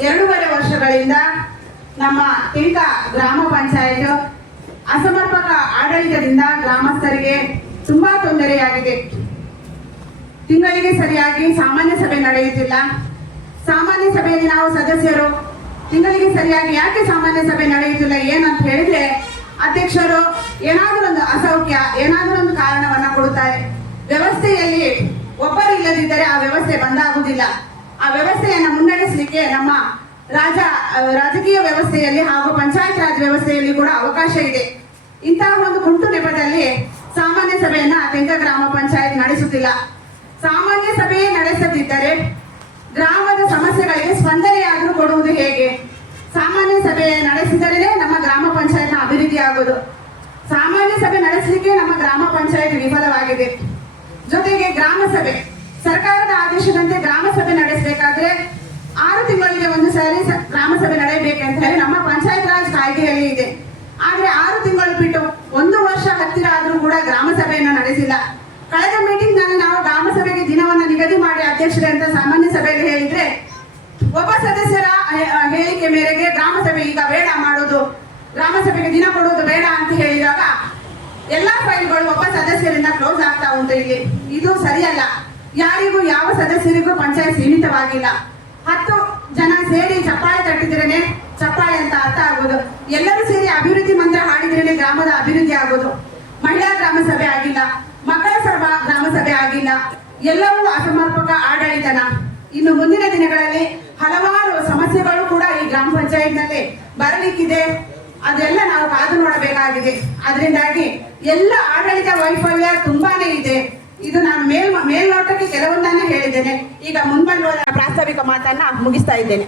2.5 ವರ್ಷಗಳಿಂದ ನಮ್ಮ ತೆಂಕ ಗ್ರಾಮ ಪಂಚಾಯತ್ ಅಸಮರ್ಪಕ ಆಡಳಿತದಿಂದ ಗ್ರಾಮಸ್ಥರಿಗೆ ತುಂಬಾ ತೊಂದರೆಯಾಗಿದೆ. ತಿಂಗಳಿಗೆ ಸರಿಯಾಗಿ ಸಾಮಾನ್ಯ ಸಭೆ ನಡೆಯುತ್ತಿಲ್ಲ. ಸಾಮಾನ್ಯ ಸಭೆಯಲ್ಲಿ ನಾವು ಸದಸ್ಯರು ತಿಂಗಳಿಗೆ ಸರಿಯಾಗಿ ಯಾಕೆ ಸಾಮಾನ್ಯ ಸಭೆ ನಡೆಯುತ್ತಿಲ್ಲ ಏನಂತ ಹೇಳಿದ್ರೆ, ಅಧ್ಯಕ್ಷರು ಏನಾದರೂ ಒಂದು ಅಸೌಖ್ಯ, ಏನಾದರೂ ಒಂದು ಕಾರಣವನ್ನ ಕೊಡುತ್ತಾರೆ. ವ್ಯವಸ್ಥೆಯಲ್ಲಿ ಒಬ್ಬರು ಇಲ್ಲದಿದ್ದರೆ ಆ ವ್ಯವಸ್ಥೆ ಬಂದಾಗುವುದಿಲ್ಲ. ಆ ವ್ಯವಸ್ಥೆಯನ್ನು ಮುನ್ನಡೆಸಲಿಕ್ಕೆ ನಮ್ಮ ರಾಜಕೀಯ ವ್ಯವಸ್ಥೆಯಲ್ಲಿ ಹಾಗೂ ಪಂಚಾಯತ್ ರಾಜ್ ವ್ಯವಸ್ಥೆಯಲ್ಲಿ ಕೂಡ ಅವಕಾಶ ಇದೆ. ಇಂತಹ ಒಂದು ಕುಂಟು ನೆಪದಲ್ಲಿ ಸಾಮಾನ್ಯ ಸಭೆಯನ್ನ ತೆಂಕ ಗ್ರಾಮ ಪಂಚಾಯತ್ ನಡೆಸುತ್ತಿಲ್ಲ. ಸಾಮಾನ್ಯ ಸಭೆಯೇ ನಡೆಸದಿದ್ದರೆ ಗ್ರಾಮದ ಸಮಸ್ಯೆಗಳಿಗೆ ಸ್ಪಂದನೆಯಾದರೂ ಕೊಡುವುದು ಹೇಗೆ? ಸಾಮಾನ್ಯ ಸಭೆ ನಡೆಸಿದರೆ ನಮ್ಮ ಗ್ರಾಮ ಪಂಚಾಯತ್ನ ಅಭಿವೃದ್ಧಿ ಆಗುವುದು. ಸಾಮಾನ್ಯ ಸಭೆ ನಡೆಸಲಿಕ್ಕೆ ನಮ್ಮ ಗ್ರಾಮ ಪಂಚಾಯತ್ ವಿಫಲವಾಗಿದೆ. ಜೊತೆಗೆ ಗ್ರಾಮ ಸಭೆ, ಸರ್ಕಾರದ ಆದೇಶದಂತೆ ಗ್ರಾಮ ಸಭೆ ನಡೆಸಬೇಕಾದ್ರೆ 6 ತಿಂಗಳಿಗೆ ಒಂದು ಸಾರಿ ಗ್ರಾಮ ಸಭೆ ನಡೆಯಬೇಕಂತ ಹೇಳಿ ನಮ್ಮ ಪಂಚಾಯತ್ ರಾಜ್ ಕಾಯ್ದೆಯಲ್ಲಿ ಇದೆ. ಆದ್ರೆ 6 ತಿಂಗಳು ಬಿಟ್ಟು 1 ವರ್ಷ ಹತ್ತಿರ ಆದ್ರೂ ಕೂಡ ಗ್ರಾಮ ಸಭೆಯನ್ನು ನಡೆಸಿಲ್ಲ. ಕಳೆದ ಮೀಟಿಂಗ್ ನಲ್ಲಿ ನಾವು ಗ್ರಾಮ ಸಭೆಗೆ ದಿನವನ್ನ ನಿಗದಿ ಮಾಡಿ ಅಧ್ಯಕ್ಷರೇ ಅಂತ ಸಾಮಾನ್ಯ ಸಭೆಯಲ್ಲಿ ಹೇಳಿದ್ರೆ, ಒಬ್ಬ ಸದಸ್ಯರ ಹೇಳಿಕೆ ಮೇರೆಗೆ ಗ್ರಾಮ ಸಭೆ ಈಗ ಬೇಡ ಮಾಡೋದು, ಗ್ರಾಮ ಸಭೆಗೆ ದಿನ ಕೊಡುವುದು ಬೇಡ ಅಂತ ಹೇಳಿದಾಗ ಎಲ್ಲಾ ಫೈಲ್ಗಳು ಒಬ್ಬ ಸದಸ್ಯರಿಂದ ಕ್ಲೋಸ್ ಆಗ್ತಾ ಉಂಟು. ಇಲ್ಲಿ ಇದು ಸರಿಯಲ್ಲ. ಯಾರಿಗೂ ಯಾವ ಸದಸ್ಯರಿಗೂ ಪಂಚಾಯತ್ ಸೀಮಿತವಾಗಿಲ್ಲ. 10 ಜನ ಸೇರಿ ಚಪ್ಪಾಳೆ ತಟ್ಟಿದ್ರೇನೆ ಚಪ್ಪಾಳೆ ಅಂತ ಅರ್ಥ ಆಗೋದು. ಎಲ್ಲರೂ ಸೇರಿ ಅಭಿವೃದ್ಧಿ ಮಂತ್ರ ಹಾಡಿದ್ರೇನೆ ಗ್ರಾಮದ ಅಭಿವೃದ್ಧಿ ಆಗೋದು. ಮಹಿಳಾ ಗ್ರಾಮ ಸಭೆ ಆಗಿಲ್ಲ, ಮಕ್ಕಳ ಸಭಾ ಗ್ರಾಮ ಸಭೆ ಆಗಿಲ್ಲ. ಎಲ್ಲವೂ ಅಸಮರ್ಪಕ ಆಡಳಿತನ. ಇನ್ನು ಮುಂದಿನ ದಿನಗಳಲ್ಲಿ ಹಲವಾರು ಸಮಸ್ಯೆಗಳು ಕೂಡ ಈ ಗ್ರಾಮ ಪಂಚಾಯತ್ ನಲ್ಲಿ ಬರಲಿಕ್ಕಿದೆ. ಅದೆಲ್ಲ ನಾವು ಕಾದು ನೋಡಬೇಕಾಗಿದೆ. ಅದರಿಂದಾಗಿ ಎಲ್ಲ ಆಡಳಿತ ವೈಫಲ್ಯ ತುಂಬಾನೇ ಇದೆ. ಇದು ನಾನು ಮೇಲ್ನೋಟಕ್ಕೆ ಕೆಲವೊಂದನ್ನ ಹೇಳಿದ್ದೇನೆ. ಈಗ ಮುಂಬರುವ ಪ್ರಾಸ್ತಾವಿಕ ಮಾತನ್ನ ಮುಗಿಸ್ತಾ ಇದ್ದೇನೆ.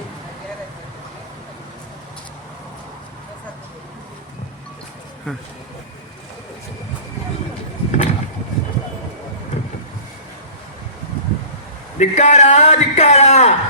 ಧಿಕ್ಕಾರ ಧಿಕ್ಕಾರ,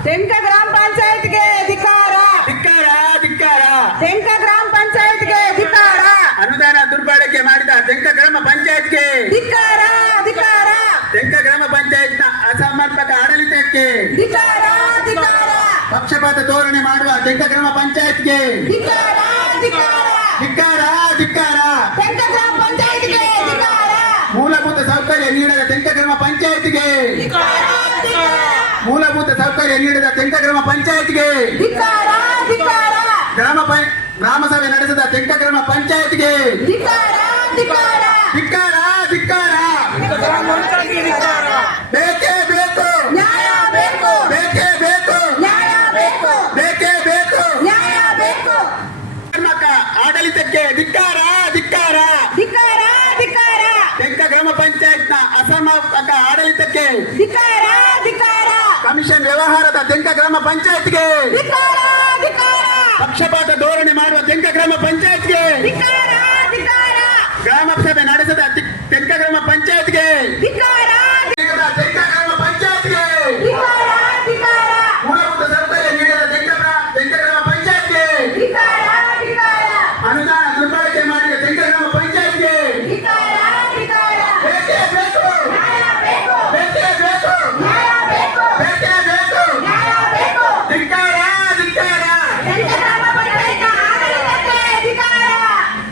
ತೆಂಕ ಗ್ರಾಮ ಪಂಚಾಯತ್ಗೆ ಧಿಕ್ಕಾರ, ಧಿಕ್ಕಾರ ಧಿಕ್ಕಾರ, ತೆಂಕ ಗ್ರಾಮ ಪಂಚಾಯತ್ಗೆ ಧಿಕ್ಕಾರ, ಅನುದಾನ ದುರ್ಬಳಕೆ ಮಾಡಿದ ತೆಂಕ ಗ್ರಾಮ ಪಂಚಾಯತ್ಗೆ ಧಿಕ್ಕಾರ, ಧಿಕ್ಕಾರ, ತೆಂಕ ಗ್ರಾಮ ಪಂಚಾಯತ್ ನ ಅಸಮರ್ಪಕ ಆಡಳಿತಕ್ಕೆ ಧಿಕ್ಕಾರ, ಧಿಕ್ಕಾರ, ಪಕ್ಷಪಾತ ಧೋರಣೆ ಮಾಡುವ ತೆಂಕ ಗ್ರಾಮ ಪಂಚಾಯತ್ಗೆ ಧಿಕ್ಕಾರ, ಧಿಕ್ಕಾರ, ಧಿಕ್ಕಾರ ಧಿಕ್ಕಾರ, ತೆಂಕ ಗ್ರಾಮ ಪಂಚಾಯತ್ಗೆ ಧಿಕ್ಕಾರ, ಮೂಲಭೂತ ಸೌಕರ್ಯ ನೀಡದ ತೆಂಕ ಗ್ರಾಮ ಪಂಚಾಯತ್ಗೆ, ಮೂಲಭೂತ ಸೌಕರ್ಯ ನೀಡದ ತೆಂಕ ಗ್ರಾಮ ಪಂಚಾಯತ್ಗೆ, ಧಿಕ್ಕಾರ, ಧಿಕ್ಕಾರ, ಗ್ರಾಮ ಸಭೆ ನಡೆಸಿದ ತೆಂಕ ಗ್ರಾಮ ಪಂಚಾಯತ್ಗೆ, ಧಿಕ್ಕಾರ, ಧಿಕ್ಕಾರ, ಧಿಕ್ಕಾರ ಧಿಕ್ಕಾರ, ಬೇಕೇ ಬೇಕು, ನ್ಯಾಯ ಬೇಕು, ಬೇಕೇ ಬೇಕು, ನ್ಯಾಯ ಬೇಕು, ಬೇಕೇ ಬೇಕು, ನ್ಯಾಯ ಬೇಕು, ಆಡಳಿತಕ್ಕೆ ಧಿಕ್ಕಾರ ಧಿಕ್ಕಾರ, ಧಿಕ್ಕಾರ, ಧಿಕ್ಕಾರ, ತೆಂಕ ಗ್ರಾಮ ಪಂಚಾಯತ್ ನ ಅಸಮರ್ಪಕ ಆಡಳಿತಕ್ಕೆ, ಧಿಕ್ಕಾರ, ಧಿಕ್ಕಾರ, ಕಮಿಷನ್ ವ್ಯವಹಾರದ ತೆಂಕ ಗ್ರಾಮ ಪಂಚಾಯತ್ಗೆ, ಧಿಕ್ಕಾರ, ಧಿಕ್ಕಾರ, ಪಕ್ಷಪಾತ ಧೋರಣೆ ಮಾಡುವ ತೆಂಕ ಗ್ರಾಮ ಪಂಚಾಯತ್ಗೆ, ಧಿಕ್ಕಾರ, ಧಿಕ್ಕಾರ, ಗ್ರಾಮ ಸಭೆ ನಡೆಸದ ತೆಂಕ ಗ್ರಾಮ ಪಂಚಾಯತ್ಗೆ, ಧಿಕ್ಕಾರ, ತೆಂಕ ಗ್ರಾಮ ಪಂಚಾಯತ್ಗೆ, ಧಿಕ್ಕಾರ, ಧಿಕ್ಕಾರ, ಮೂಲಭೂತ ಸೌಕರ್ಯ ನೀಡದ ತೆಂಕ ಗ್ರಾಮ ಪಂಚಾಯತ್ಗೆ, ಧಿಕ್ಕಾರ, ಧಿಕ್ಕಾರ, ಅನುದಾನ ದುರ್ಬಳಕೆ ಮಾಡಿದ ತೆಂಕ ಗ್ರಾಮ ಪಂಚಾಯತ್ಗೆ, ಧಿಕ್ಕಾರ, ಧಿಕ್ಕಾರ, ಬೇಕೇ ಬೇಕು, ನ್ಯಾಯ ಬೇಕು, ಬೇಕೇ ಬೇಕು, ನ್ಯಾಯ ಬೇಕು, ಬೇಕೇ ಬೇಕು, ನ್ಯಾಯ ಬೇಕು, ಧಿಕ್ಕಾರ ಧಿಕ್ಕಾರ, ತೆಂಕ ಗ್ರಾಮ ಪಂಚಾಯತ್ ಆಡಳಿತಕ್ಕೆ ಧಿಕ್ಕಾರ,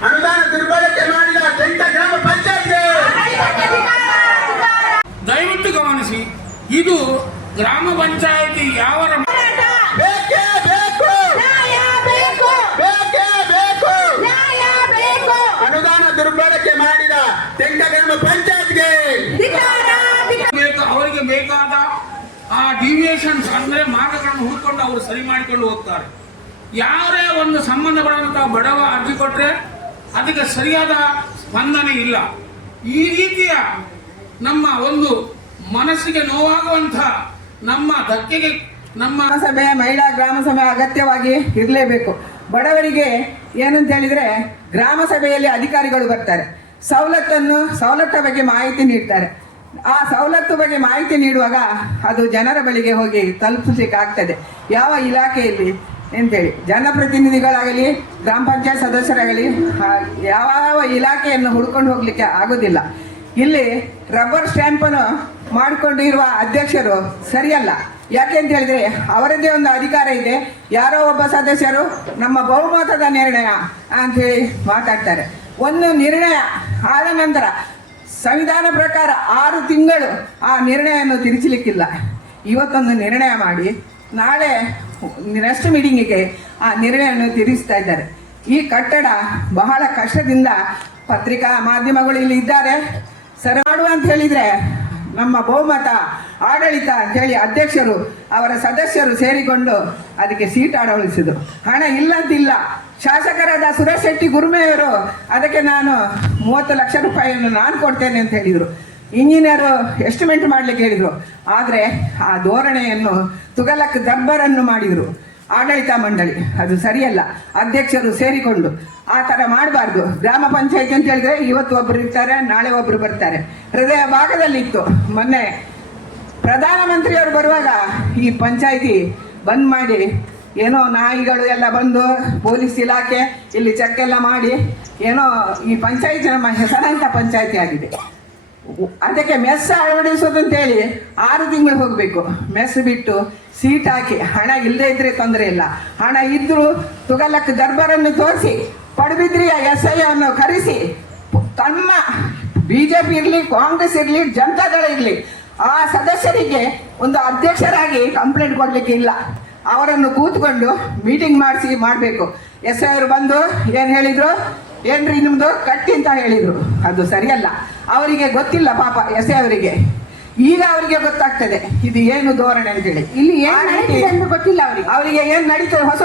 ಅನುದಾನ ದುರ್ಬಳಕೆ ಮಾಡಿದ ತೆಂಕ ಗ್ರಾಮ ಪಂಚಾಯತ್ಗೆ, ಆಡಳಿತಕ್ಕೆ ಧಿಕ್ಕಾರ, ಧಿಕ್ಕಾರ. ದಯವಿಟ್ಟು ಗಮನಿಸಿ, ಇದು ಗ್ರಾಮ ಪಂಚಾಯಿತಿ ಯಾವ ಬೇಕೇ ಬೇಕು, ನ್ಯಾಯ ಬೇಕು, ಬೇಕೇ ಬೇಕು, ನ್ಯಾಯ ಬೇಕು, ಅನುದಾನ ದುರ್ಬಳಕೆ ಮಾಡಿದ ತೆಂಕ ಗ್ರಾಮ ಪಂಚಾಯತ್ಗೆ, ಧಿಕ್ಕಾರ, ಧಿಕ್ಕಾರ. ಅವರಿಗೆ ಬೇಕಾದ ಆ ಡಿವಿಯೇಷನ್ಸ್ ಅಂದ್ರೆ ಮಾರ್ಗಗಳನ್ನು ಹುಡುಕೊಂಡು ಅವರು ಸರಿ ಮಾಡಿಕೊಂಡು ಹೋಗ್ತಾರೆ. ಯಾರೇ ಒಂದು ಸಂಬಂಧಪಡುವಂತಹ ಬಡವ ಅರ್ಜಿ ಕೊಟ್ಟರೆ ಅದಕ್ಕೆ ಸರಿಯಾದ ಸ್ಪಂದನೆ ಇಲ್ಲ. ಈ ರೀತಿಯ ನಮ್ಮ ಒಂದು ಮನಸ್ಸಿಗೆ ನೋವಾಗುವಂತಹ ನಮ್ಮ ಧಕ್ಕೆಗೆ ನಮ್ಮ ಸಭೆ, ಮಹಿಳಾ ಗ್ರಾಮ ಸಭೆ ಅಗತ್ಯವಾಗಿ ಇರಲೇಬೇಕು. ಬಡವರಿಗೆ ಏನಂತ ಹೇಳಿದ್ರೆ, ಗ್ರಾಮ ಸಭೆಯಲ್ಲಿ ಅಧಿಕಾರಿಗಳು ಬರ್ತಾರೆ, ಸವಲತ್ತ ಬಗ್ಗೆ ಮಾಹಿತಿ ನೀಡ್ತಾರೆ. ಆ ಸವಲತ್ತು ಬಗ್ಗೆ ಮಾಹಿತಿ ನೀಡುವಾಗ ಅದು ಜನರ ಬಳಿಗೆ ಹೋಗಿ ತಲುಪಿಸಲಿಕ್ಕೆ ಆಗ್ತದೆ. ಯಾವ ಇಲಾಖೆಯಲ್ಲಿ ಅಂತೇಳಿ ಜನಪ್ರತಿನಿಧಿಗಳಾಗಲಿ ಗ್ರಾಮ ಪಂಚಾಯತ್ ಸದಸ್ಯರಾಗಲಿ ಯಾವ ಇಲಾಖೆಯನ್ನು ಹುಡ್ಕೊಂಡು ಹೋಗ್ಲಿಕ್ಕೆ ಆಗೋದಿಲ್ಲ. ಇಲ್ಲಿ ರಬ್ಬರ್ ಸ್ಟ್ಯಾಂಪನ್ನು ಮಾಡಿಕೊಂಡಿರುವ ಅಧ್ಯಕ್ಷರು ಸರಿಯಲ್ಲ. ಯಾಕೆ ಅಂತ ಹೇಳಿದ್ರೆ ಅವರದ್ದೇ ಒಂದು ಅಧಿಕಾರ ಇದೆ. ಯಾರೋ ಒಬ್ಬ ಸದಸ್ಯರು ನಮ್ಮ ಬಹುಮತದ ನಿರ್ಣಯ ಅಂತ ಹೇಳಿ ಮಾತಾಡ್ತಾರೆ. ಒಂದು ನಿರ್ಣಯ ಆದ ನಂತರ ಸಂವಿಧಾನ ಪ್ರಕಾರ 6 ತಿಂಗಳು ಆ ನಿರ್ಣಯವನ್ನು ತಿರುಚಲಿಕ್ಕಿಲ್ಲ. ಇವತ್ತೊಂದು ನಿರ್ಣಯ ಮಾಡಿ ನಾಳೆ ನೆಕ್ಸ್ಟ್ ಮೀಟಿಂಗಿಗೆ ಆ ನಿರ್ಣಯವನ್ನು ತಿರುಗಿಸ್ತಾ ಇದ್ದಾರೆ. ಈ ಕಟ್ಟಡ ಬಹಳ ಕಷ್ಟದಿಂದ ಪತ್ರಿಕಾ ಮಾಧ್ಯಮಗಳು ಇಲ್ಲಿ ಇದ್ದಾರೆ. ಸರಿ ಮಾಡುವ ಅಂತ ಹೇಳಿದರೆ ನಮ್ಮ ಬಹುಮತ ಆಡಳಿತ ಅಂತ ಹೇಳಿ ಅಧ್ಯಕ್ಷರು ಅವರ ಸದಸ್ಯರು ಸೇರಿಕೊಂಡು ಅದಕ್ಕೆ ಸೀಟ್ ಅಳವಡಿಸಿದ್ರು. ಹಣ ಇಲ್ಲಂತಿಲ್ಲ. ಶಾಸಕರಾದ ಸುರೇಶ್ ಶೆಟ್ಟಿ ಗುರುಮೆಯವರು ಅದಕ್ಕೆ ನಾನು 30 ಲಕ್ಷ ರೂಪಾಯಿಯನ್ನು ನಾನು ಕೊಡ್ತೇನೆ ಅಂತ ಹೇಳಿದರು. ಇಂಜಿನಿಯರು ಎಸ್ಟಿಮೇಟ್ ಮಾಡಲಿಕ್ಕೆ ಹೇಳಿದರು. ಆದರೆ ಆ ಧೋರಣೆಯನ್ನು ತುಗಲಕ್ ದರ್ಬರನ್ನು ಮಾಡಿದರು ಆಡಳಿತ ಮಂಡಳಿ. ಅದು ಸರಿಯಲ್ಲ. ಅಧ್ಯಕ್ಷರು ಸೇರಿಕೊಂಡು ಆ ಥರ ಮಾಡಬಾರ್ದು. ಗ್ರಾಮ ಪಂಚಾಯತಿ ಅಂತ ಹೇಳಿದ್ರೆ ಇವತ್ತು ಒಬ್ಬರು ಇರ್ತಾರೆ, ನಾಳೆ ಒಬ್ಬರು ಬರ್ತಾರೆ. ಹೃದಯ ಭಾಗದಲ್ಲಿತ್ತು. ಮೊನ್ನೆ ಪ್ರಧಾನಮಂತ್ರಿಯವರು ಬರುವಾಗ ಈ ಪಂಚಾಯಿತಿ ಬಂದ್ ಮಾಡಿ ಏನೋ ನಾಯಿಗಳು ಎಲ್ಲ ಬಂದು ಪೊಲೀಸ್ ಇಲಾಖೆ ಇಲ್ಲಿ ಚೆಕ್ ಎಲ್ಲ ಮಾಡಿ ಏನೋ ಈ ಪಂಚಾಯಿತಿ ನಮ್ಮ ಹೆಸರಾಂತ ಪಂಚಾಯಿತಿ ಆಗಿದೆ. ಅದಕ್ಕೆ ಮೆಸ್ ಅಳವಡಿಸೋದು ಅಂತೇಳಿ 6 ತಿಂಗಳು ಹೋಗಬೇಕು. ಮೆಸ್ ಬಿಟ್ಟು ಸೀಟ್ ಹಾಕಿ ಹಣ ಇಲ್ಲದೆ ಇದ್ರೆ ತೊಂದರೆ ಇಲ್ಲ. ಹಣ ಇದ್ದರೂ ತುಗಲಕ್ ದರ್ಬಾರನ್ನು ತೋರಿಸಿ ಪಡುಬಿದ್ರಿಯ SI ಅನ್ನು ಕರೆಸಿ ತಮ್ಮ BJP ಇರಲಿ, ಕಾಂಗ್ರೆಸ್ ಇರಲಿ, ಜನತಾದಳ ಇರಲಿ ಆ ಸದಸ್ಯರಿಗೆ ಒಂದು ಅಧ್ಯಕ್ಷರಾಗಿ ಕಂಪ್ಲೇಂಟ್ ಕೊಡಲಿಕ್ಕೆ ಇಲ್ಲ. ಅವರನ್ನು ಕೂತ್ಕೊಂಡು ಮೀಟಿಂಗ್ ಮಾಡಿಸಿ ಮಾಡಬೇಕು. SI ಅವರು ಬಂದು ಏನು ಹೇಳಿದರು, ಏನ್ರಿ ನಿಮ್ಮದು ಕಟ್ಟಿ ಅಂತ ಹೇಳಿದರು. ಅದು ಸರಿಯಲ್ಲ. ಅವರಿಗೆ ಗೊತ್ತಿಲ್ಲ ಪಾಪ SI ಅವರಿಗೆ. ಈಗ ಅವರಿಗೆ ಗೊತ್ತಾಗ್ತದೆ ಇದು ಏನು ಧೋರಣೆ ಅಂತೇಳಿ. ಇಲ್ಲಿ ಏನು ನಡೀತಿದೆ ಅಂತ ಗೊತ್ತಿಲ್ಲ ಅವರಿಗೆ. ಏನು ನಡೀತದೆ ಹೊಸ